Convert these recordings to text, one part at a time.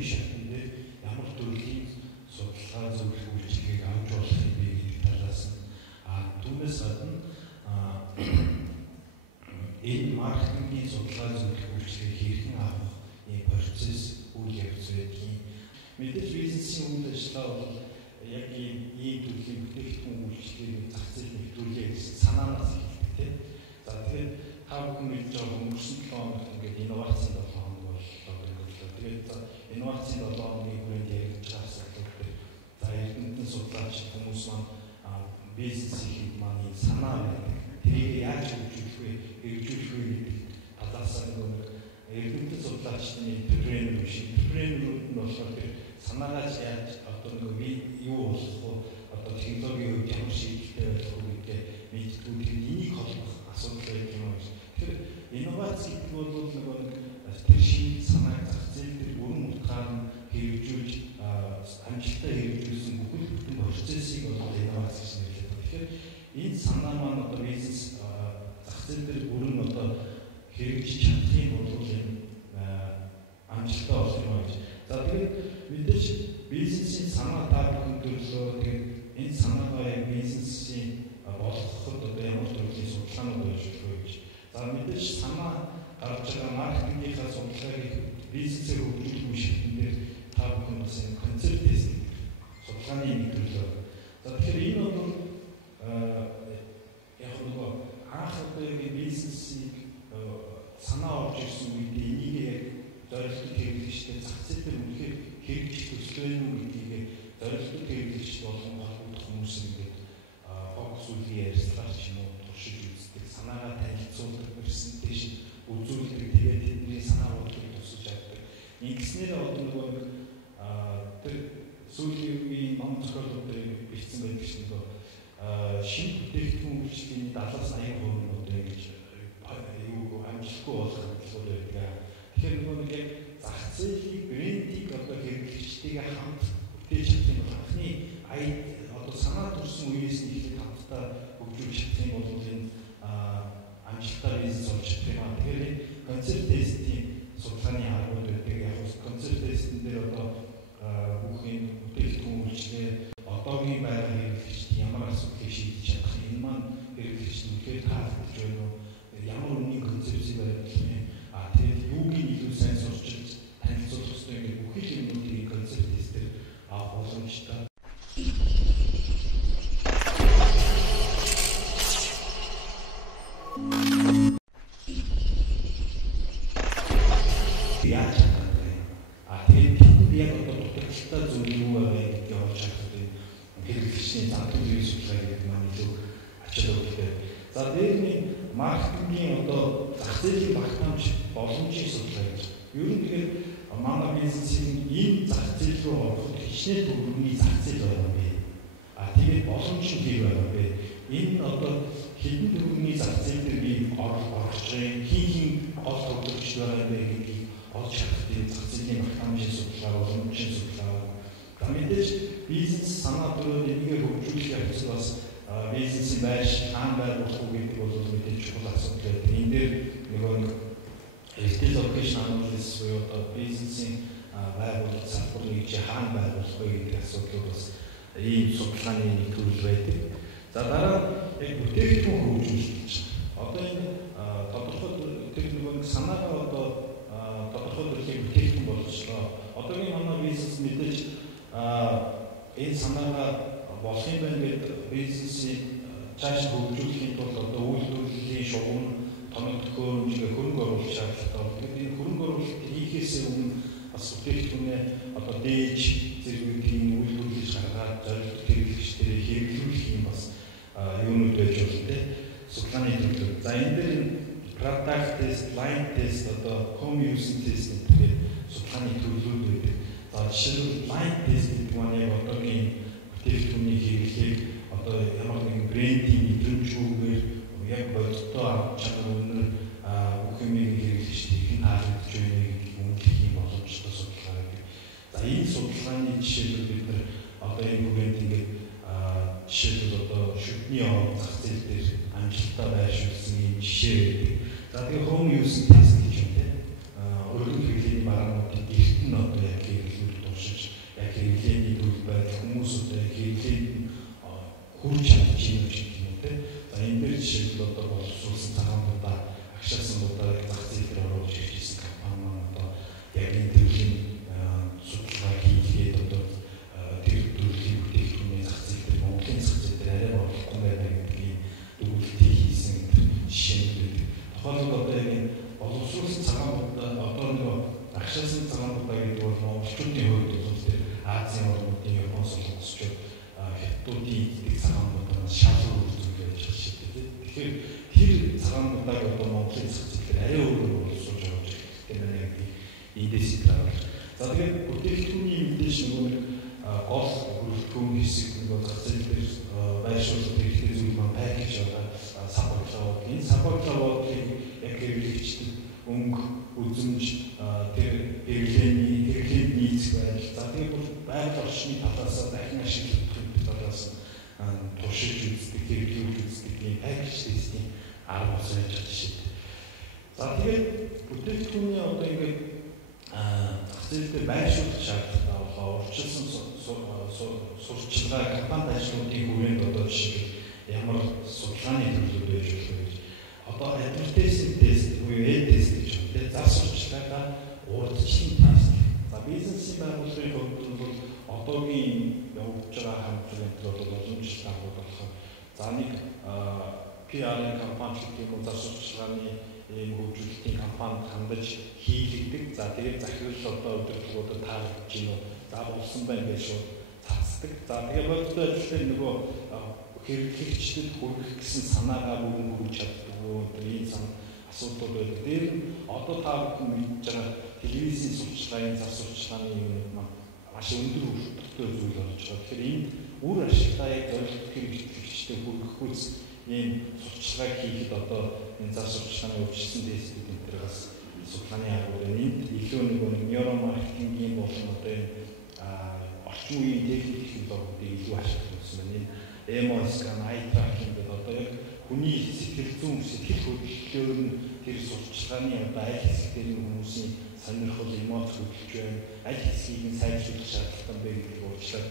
үе шатны дээр ямар төрлийн судалгаа зөвлөх үйлчилгээг авч болох юм бэ гэдэг талаас нь түүнээс гадна энэ маркетингийн судалгаа зөвлөх үйлчилгээг хэрхэн авах энэ процесс үйл явц байдгийг мэдээж бизнесийн үйл ажиллагаа бол яг ийм төрлийн бүтээгдэхүүн үйлчилгээний зах зээл нэвтрүүлээ гэсэн санаанаас эхэлдэг тийм. За тэгээд та бүхэн мэдж байгаа өнгөрсөн 7 хоногт ингээд инновацийн 7 хоног боллоо гэдэг. Тэгээд инновацийн 7 хоногийн хүрээнд яригдж байгаа асуудал дээр за эрдэмтэн судлаач хүмүүс маань бизнесийн маань санаа байдаг. Тэрийг яаж хөгжүүлэх вэ гэдэг талаас нь эрдэмтэн судлаачдын тренер биш. Тренерүүд нь болохоор санаагаа яаж одоо нэг юу болох вэ? Одоо технологийн үед ямар шийдэлтэй байх вэ гэдэг мэддэг. Энийг холбох асуудал байдаг юм байна. Тэгэхээр инновац гэдэг бол нэг тэр шийдэл санааг зах зээл дээр бүрэн утгаар нь хэрэгжүүлж амжилттай хэрэгжүүлсэн бүхэл бүтэн процессыг бол инновац гэж нэрлэдэг. Тэгэхээр энэ санаа маань одоо бизнес зах зээл дээр бүрэн одоо хэрэгжиж чадах юм бол энэ амжилттай болох юм байна. За тэгээд мэдээж бизнесийн санаа та бүхэн төрлөө тэгээд энэ санаагаа бизнесийн болгоход одоо ямар төрлийн судалгаанууд байж болох вэ гэж. За мэдээж санаа гарч байгаа маркетингийнхаа судалгааг бизнесээр хөгжүүлэх үе шатн дээр та бүхэн бас энэ концепт тест судалгааны нэг төрлөө. За тэгэхээр энэ бол яг нэг анх одоо яг бизнесийг санаа орж ирсэн үед энийг яг зорилттой хэрэглэгчтэй зах зээл дээр үнэхээр хэрэгжих төстэй юм гэдгийг зорилттой хэрэглэгч болон холбогдох хүмүүс ингээд фокус үлгий ярьцлах юм уу туршиж үздэг санаагаа танилцуулдаг презентацийн үзүүлдэг тэгээд тэдний санаа бодлыг тусаж авдаг. Ингэснээр одоо нөгөө тэр сүүлийн үеийн ном зохиолууд дээр бичсэн байдаг чинь шинэ бүтээгдэхүүн үйлчлэгийн 70-80% нь одоо ингэж юу амжилтгүй болох хэрэглүүд байдаг. Тэгэхээр нөгөө нэг зах зээлийн брендийг одоо хэрэглэгчтэйгээ хамт бүтээж чадах юм бол анхны одоо санаа төрсэн үеэс нь ихтэй хамтдаа хөгжүүлж чадах юм бол энэ амжилттай бизнес болж чадах юм. Тэгэхээр концепт тестийн судалгааны аргууд байдаг. Яг нь концепт тестэн дээр одоо бүхэн бүтээгдэхүүн үйлчлэгээ одоогийн байгаль хэрэглэгчд ямар асуудлыг шийдэж чадах юм. Энэ маань хэрэглэгчд үнэхээр таалагдж байна уу? Ямар үнийн концепцийг барьж байна. Тэгээд юуг илүү сайн сурч танилцуулах хэрэгтэй гэдэг бүхэл юмнуудыг концепт тестээр авах боломжтой. Яаж чадах вэ? Тэгээд яг одоо дутагдaltaй зүйл юу вэ гэдгийг олж харах гэдэг хэрэглэгчийн зам төлөвийн судалгаа гэдэг маань илүү ачааллтай. За дээр нь маркетингийн одоо зах зээлийн багтаамж боломжийг судлаа гэж. Ер нь тэгэхээр манай бизнесийн ийм зах зээл рүү ороход хичнээн төвлөрний зах зээл байгаа бэ. Тэгээд боломж нь тийм байгаа бэ. Энэ одоо хэдэн төвлөрний зах зээл дээр би орж хин гол төвлөрч байгаа бэ гэдгийг олж харах тийм зах зээлийн багтаамжийн судалгаа боломжийн судалгаа. Мэдээж бизнес санаа төрөнд энийг хөгжүүлэх явц бас бизнесийн байш хаан байх уу гэдэг бол мэдээж чухал асуудал байдаг. Энэ дээр нөгөө retail location analysis буюу бизнесийн байгууллага салбарыг хаан байгуулах вэ гэдэг асуудал бас ийм судалгааны нэг төрөл байдаг. За дараа яг бүтээгдэхүүн хөгжүүлэлт гэж. Одоо энэ тодорхой тэр нөгөө санаагаа одоо тодорхой төрлийн бүтээгдэхүүн болчихлоо. Одоогийн манай бизнес мэдээж энэ санаагаа болох юм байна гэдэг бизнесийн цааш хөгжүүлэхийн тулд одоо үйлдвэрлэлийн шугам тоног төхөөрөмж хөрөнгө оруулалт шаардлагатай. Тэгээд энэ хөрөнгө оруулалт хийхээс өмнө бас бүтээгдэхүүнээ одоо дээж зэрэгүүдийн үйлдвэрлэж гаргаад зорилт хэрэглэгчдэрээ хэрэглүүлэх юм бас юунууд байж болно те судалгааны төлөв. За энэ дээр product test, line test, одоо home use test гэдэг судалгааны төлөвлөлт байдаг. За жишээлбэл line test гэдэг маань яг одоогийн бүтээгдэхүүний хэрэглээг одоо ямар нэгэн брендийн мэдрэмжгүйгээр яг бодиттой авч чадах үнээр бүх юмыг хэрэглэгчдийг хэн таалагдж байна гэдгийг үнэлэх юм боломжтой судалгаа гэдэг. За энэ судалгааны жишээлбэл бид нар одоо энэ бүхэнд ингээд жишээлбэл одоо шүдний орон зах зээл дээр амжилттай байршуулсан юм жишээ байдаг. За тэгээ home use test гэж юм те. Өргөн хэрэглээний бараануудыг гэрт нь одоо яг хэрэглэж хүрч чадж ийм ч гэх юм те. За энэ дээр жишээлбэл одоо боловсруулсан цагаануудаа агшаасангуудаа зах зээл дээр оруулж ирсэн компани маань одоо яг энэ төрлийн судалгаа хийгээд одоо тэр төрлийн бүтээгдэхүүний зах зээл дээр Монголын зах зээл дээр арай болохгүй байна гэдгийг өгүүлэлтийг хийсэн жишээнүүд. Тухайлбал одоо яг энэ боловсруулсан цагаануудаа одоо нэг агшаасан цагаануудаа гэдэг бол монголчуудын хувьд бол тэр Азийн орнуудын Японоос олгосчод хятадуудын эдгээр цагаануудаа шалгуур үзүүлж явж байгаа шүү дээ. Тэгэхээр тэр цагаануудаа одоо Монголын зах зээл дээр арай өөрөөр боловсруулж явж байгаа юм байна. Эндээс гараад. За тэгээд бүтээгдэхүүний мэдээж нөгөө нэг гол бүрэлдэхүүн хэсэг нөгөө зах зээл дээр байршуулсан хэрэгтэй зүйл маань пакэж байгаа сабоглавууд. Энэ сабоглавуудыг яг хэрэглэгчдэд өнгө, үзэмж, тэр хэрэглээний нийц байдал. За тэгээд байгаль орчны талаас дахин ашиглах талаас туршиж үздэг, хэрэглүүлж үздэг ийм пакэж тестийн арга бас байж байгаа шүү дээ. За тэгээд бүтээгдэхүүний одоо ингээд зах зээл дээр байршуулах шаардлагатай болохоор урьдчилсан сурчлагын компани ажлуудын хүрээнд одоо жишээ ямар судалгааны төлөвлөлт байж болох вэ? Одоо advertising test буюу A-тест гэж байна. Зах сурчлагаа урьдчилан тест. За бизнесийн байгууллагын хувьд бол одоогийн явж байгаа хамтлагын төлөө боломжтой агуулга болохоор за нэг PR компани гэх юм уу зах сурчлагын ийм хөгжүүлэлтийн компанид хандаж хийлэгдэг. За тэгээд захирал одоо өдөртгүүдэд таалагдж гинөө. За болсон байна гэж шууд цацдаг. За тэгээд бодтой ажиллах нөгөө хэрэглэгчдэд хүргэх гэсэн санаагаа бүгэн хүргэж чаддаг. Ийм асуудал байдаг. Дээр нь одоо та бүхэн мэдж байгаа телевизийн сурчлагын зах сурчлагын юмнууд маань маш өндөр өртөгтэй зүйл болж байгаа. Тэгэхээр энд үр ашигтай яг зорилт хэрэглэгчдэд хүргэх үс ийм сурчлагыг хийхэд одоо энэ зах сурчлагын өвчлсөн тестүүд энэ төр бас судалгааны агуулга энд илүү нэг нейромаркетингийн болон одоо энэ орчин үеийн техник технологиудыг илүү ашиглах гэсэн байна. Энэ MOS-ийн eye tracking гэдэг одоо яг хүний сэтгэл зүйн сэтгэл хөдлөлөөр нь тэр сурчлагын одоо аль хэсгээр нь хүмүүсийн сонирхол эмоц хөдлөж байна. Аль хэсгийг нь сайжруулах шаардлагатай бэ гэдэг уучлаад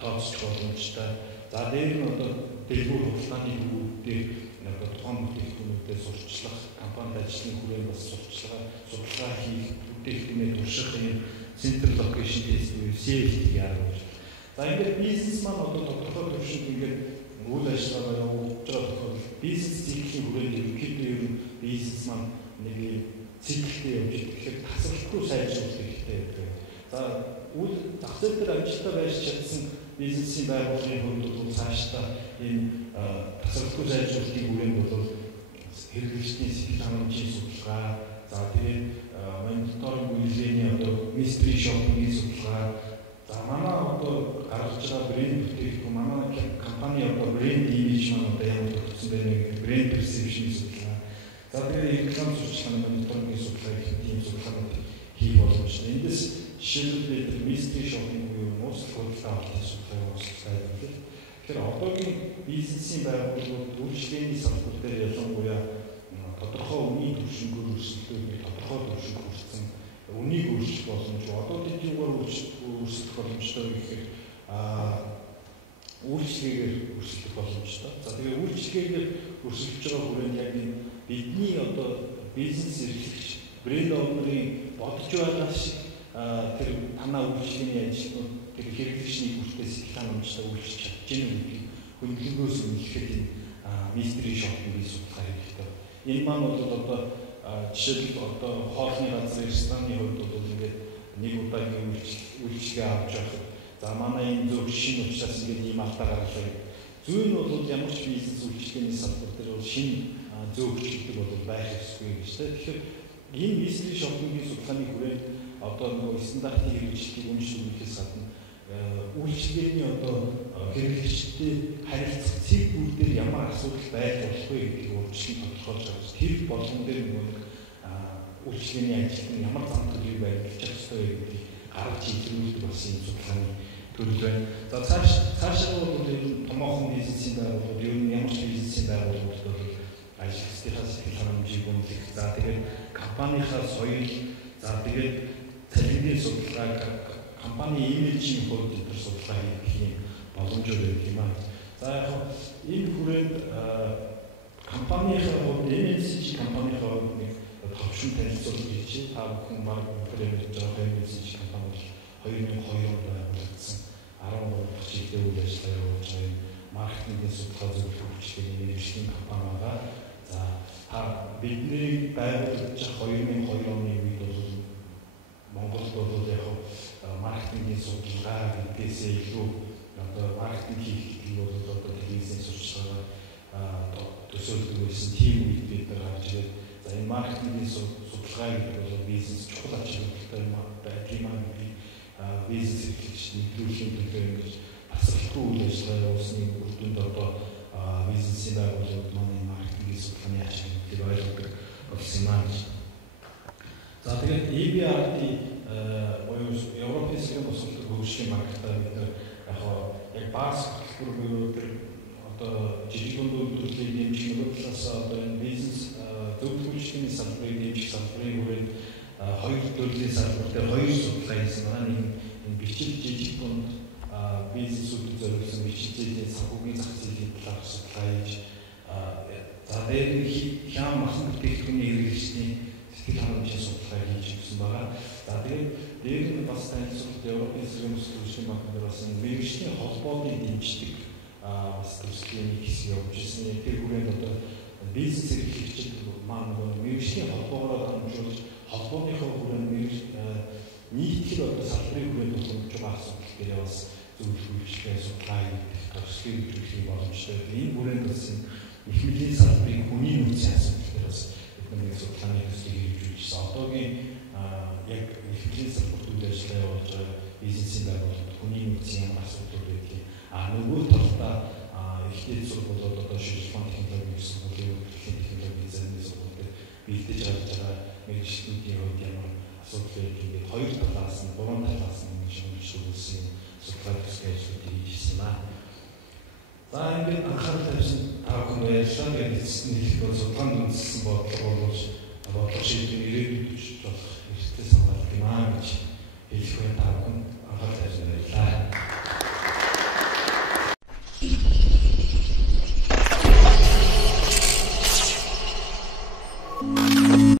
тооцох боломжтой. За дээр нь одоо дэлгүүр хугацааны төвүүдээр тухайн бүтээгдэхүүнүүдэд сурчлах, компанид ажлын хүрээнд бас судалгаа хийх, бүтээгдэхүүнээ турших юм Central Location Test буюу CLT яарна. За ингээд бизнес маань одоо тодорхой төвшөнд ингээд үйл ажиллагаа явуулж байгаа тохиолдолд бизнес циклийн хүрээнд ерөнхийдөө ер нь бизнес маань нэг циклтэй явж байгаа. Тэгэхээр тасралтгүй сайжруулах хэрэгтэй гэдэг. За үйл зах зээл дээр ажилтаа байж чадсан бизнесийн байгууллагын хувьд бол цаашдаа энэ тасралтгүй сайжруулалтын хүрээнд бол хэрэглэгчдийн сэтгэл хангамжийн судалгаа, за тэгээд мониторинг үйлчилгээний одоо mystery shopping-ийн судалгаа, за манай одоо гаргаж байгаа брэнд бүтээгдэхүүн, манай компани одоо брэнд имиж маань одоо ямар төгссөн бэ нэг брэнд perception судалгаа, за тэгээд реклам сурчлагын мониторингийн судалгаа гэх тийм судалгаанууд хийх боломжтой. Эндээс жишээлбэл mystery shopping буюу мус худалдаа авалтын судалгааг уусгах байдаг. Тэгэхээр одоогийн бизнесийн байгууллагууд үйлчлэгээний салбар дээр ялангуяа тодорхой үнийн түвшингээр өрсөлдөө, тодорхой түвшинд хүрсэн үнийг өөрчлөх боломж, одоо тэдгээр өөрчлөх боломжтой гэхээр үйлчлэгээр өрсөлдөх боломжтой. За тэгээ үйлчлэгээр өрсөлдөж байгаа хүрээнд яг энэ бидний одоо бизнес эрхлэгч брэнд оунерын бодож байгаа шиг тэр танаа үйлчлэгээний ажилтнууд тэр хэрэглэгчний бүртээ сэтгэл хангамжтай үйлчлэж чадж гэнэ гэдгийг хөндлөнгөөс үнэлэхэд mystery shopping-ийн судалгаа хэрэгтэй. Энэ маань бол одоо жишээлбэл одоо хоолны газрын рестораны хувьд бол ингээд нэг удаагийн үйлчлэгээ авч явах. За манай энэ зөв шинэ учраас ингээд ийм алдаа гаргалаа. Зүй нь бол ямар ч бизнес үйлчлэгээний салбар дээр бол шинэ зөв хөдөлгөөн бол байх ёсгүй гэж тийм. Тэгэхээр энэ mystery shopping-ийн судалгааны хүрээнд одоо нөгөө стандартын хэрэгжилтийг үнэлэхээс гадна үйлчлэгээний одоо хэрэглэгчтэй харилцах цэг бүл дээр ямар асуудал байж болох вэ гэдгийг урьдчилан тодорхойлж байгаа. Тэр болгон дээр нөгөө үйлчлэгээний ажилтны ямар зам төлөв байрлах ёстой вэ гэдгийг гаргаж илрүүлдэг бас энэ судалгааны төрөл байна. За цаашаа бол томоохон бизнесийн байгууллагууд ер нь ямар ч бизнесийн байгууллагууд бол ажлын сэтгэл хангамжийг үнэлэх. За тэгээд компанийнхаа соёл, за тэгээд цалингийн судалгааг компани имижийн хувьд судалгаа хийх юм боломжтой байдаг юм аа. За яг энэ хүрээнд компанийнхаа хувьд MNCG компанийнхаа хувьд нэг товчхон танилцуулга хийж та бүхэн баг бүхэл ярьж байгаа MNCG компани бол 2002 онд байгуулагдсан 13 дахь жилдээ үйл ажиллагаа явуулж байгаа маркетингийн судалгаа зөвлөх хүчтэй нэршлийн компани байгаа. За бидний байгуулж 2002 оны үед бол Монголд бол яг маркетингийн судалгаа гэдгээс илүү одоо маркетинг хийх бол одоо бизнес судалгаа төсөөлдөг байсан тийм үед бид гарч ирээд за энэ маркетингийн судалгаа гэдэг бол бизнес чухал ач холбогдолтой юм байна. Бизнес эрхлэгч нэвтрүүлэхийн төлөө ингэж асуултгүй үйл ажиллагаа явуулсны үр дүнд одоо бизнесийн байгууллагууд маань маркетингийн судалгааны ач холбогдолыг ойлгодог болсон юм аа. За тэгээд EBRD буюу Европын засгийн босолтог хөгжлийн банктай бид яг бааз хөтөлбөр буюу одоо жижиг дунд үйлдвэрлэлийн дэмжих нөгөө талаас одоо энэ бизнес зөвлөгөөчдийн салбарын дэмжих салбарын хүрээнд хоёр төрлийн салбар дээр хоёр судалгаа хийсэн байгаа. Нэг энэ бичил жижиг дунд бизнесүүд зориулсан бичлийн санхүүгийн зах зээлийн талаар судалгаа хийж за дээр хям масан бүтээгдэхүүний хэрэглэгчдийн сэтгэл хангамжийн судалгаа хийж өгсөн байгаа. За тэгээд дээр нь бас танилцуулт Европын засгийн босолтог банкнд бас мэргэжлийн холбооны дэмждэг бас төслийн хэсэг явуулж ирсэн. Тэр хүрээнд одоо бизнес эрхлэгчид маань мэргэжлийн холбоогоор дамжуулж холбооныхоо хүрээнд нийтгэл одоо салбарын хүрээнд хөгжиж байгаа асуудал дээр бас зөвлөлттэй судалгаа хийх, төслийн төлөвлөлийн боломжтой. Энэ хүрээнд бас их мэдлийн салбарын хүний нөөцийн асуудал дээр бас бидний судалгааны төслийг хэрэгжүүлж байна. Одоогийн яг их мэдлийн салбарт үйл ажиллагаа явуулж байгаа бизнесийн байгууллагууд хүний нөөцийн асуудал байдгийг нөгөө талдаа ихтэй сургуулиуд одоо шилжүүлэн технологийн сургуулийн технологийн зэрэг сургуулиуд бэлдэж гарч байгаа мэргэжлүүдийн хувьд ямар асуудал байдгийг ингээд хоёр талаас нь гурван талаас нь шилжүүлсэн судалгаа төсөл ажлуудыг хийсэн байна. За ингээд анхаарал тавьсан та бүхэн баярлалаа. Тэгээд эцэст нь хэлэх бол судалгаанд үндэслэн бодлого боловч бодлого шийдвэр ирээдүйд болох эрсдэл санаалт юм аа гэж